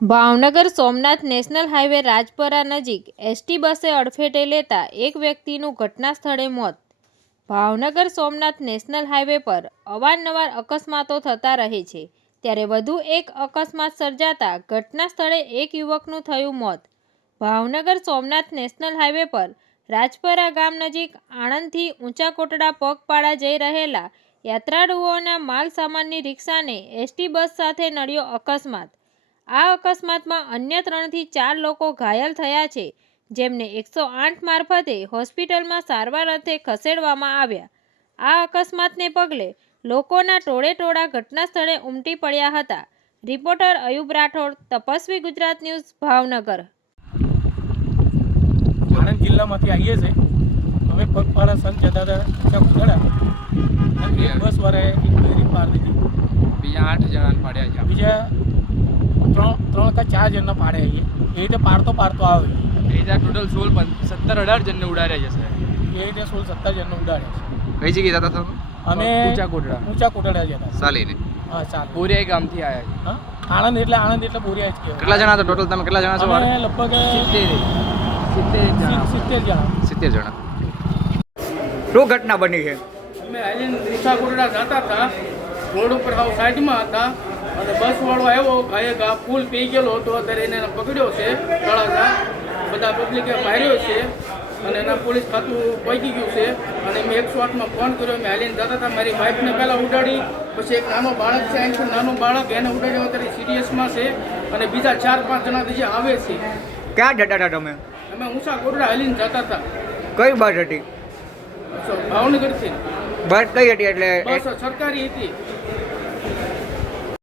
Bhavnagar Somnath national highway Rajpara નજીક ST બસે અડફેટે લેતા એક વ્યક્તિનું ઘટના સ્થળે મોત. ભાવનગર સોમનાથ નેશનલ હાઈવે પર અવારનવાર અકસ્માતો થતા રહે છે. ત્યારે વધુ એક અકસ્માત સર્જાતા ઘટના સ્થળે એક યુવકનું થયું મોત. ભાવનગર સોમનાથ નેશનલ હાઈવે પર રાજપરા ગામ નજીક આણંદથી ઊંચા કોટડા પગપાળા જઈ રહેલા યાત્રાળુઓના માલ સામાનની રિક્ષાને એસટી બસ સાથે નડ્યો અકસ્માત. આ અકસ્માતમાં અન્ય ત્રણથી ચાર લોકો ઘાયલ થયા છે જેમને એકસો આઠ મારફતે હોસ્પિટલમાં સારવાર અર્થે ખસેડવામાં આવ્યા. આ અકસ્માતને પગલે લોકોના ટોળે ટોળા ઘટના સ્થળે ઉમટી પડ્યા હતા. Reporter Ayub Rathod Tapasvi Gujarat news Bhavnagar. આણંદ જિલ્લામાંથી આવીએ છીએ. અમે પગપાળા સંત જતા હતા ઊંચા અને એક બસ વાળાએ એક બેરી પાર દીધી બીજા આઠ જણાને પાડ્યા છે. બીજા ત્રણ ત્રણ કે ચાર જણને પાડે છે. એ રીતે પાડતો પાડતો આવે બીજા ટોટલ સોળ સત્તર અઢાર જણને ઉડાડ્યા જશે એ રીતે સોળ સત્તર જણને ઉડાડે છે. કઈ જગ્યાએ જતા હતા અમે ઊંચા કોટડા. ઊંચા કોટડા જતા ચાલીને હા ચાલ બોરિયા ગામથી આવ્યા હા? આણંદ એટલે આણંદ એટલે બોરિયા જ કહેવાય. કેટલા જણા હતા ટોટલ તમે કેટલા જણા છો? અમે લગભગ છે સિત્તેર જણા. સિત્તેર જણા. સિત્તેર જણા. શું ઘટના બની છે? અમે આજે ઊંચા કોટડા જતા હતા. રોડ ઉપર હાવ સાઈડમાં હતા. અને બસ વાળો આવ્યો એક આ પુલ પી ગયેલો હતો. અત્યારે એને પકડ્યો છે તળાજા બધા પબ્લિકે માર્યો છે. અને એના પોલીસ ખાતું પહોંચી ગયું છે. અને મેં એકસો આઠમાં ફોન કર્યો. મેં હાલીને જતા હતા. મારી વાઈફને પહેલાં ઉડાડી. પછી એક નાનો બાળક છે. અહીંથી નાનું બાળક. એને ઉડાડ્યો. અત્યારે સિરિયસમાં છે. અને બીજા ચાર પાંચ જણા જે આવે છે. ક્યાં જતા હતા તમે? અમે ઊંચા કોરડા હાલીને જતા હતા. કઈ બસ હતી? ભાવનગરથી. બસ કઈ હતી એટલે સરકારી હતી.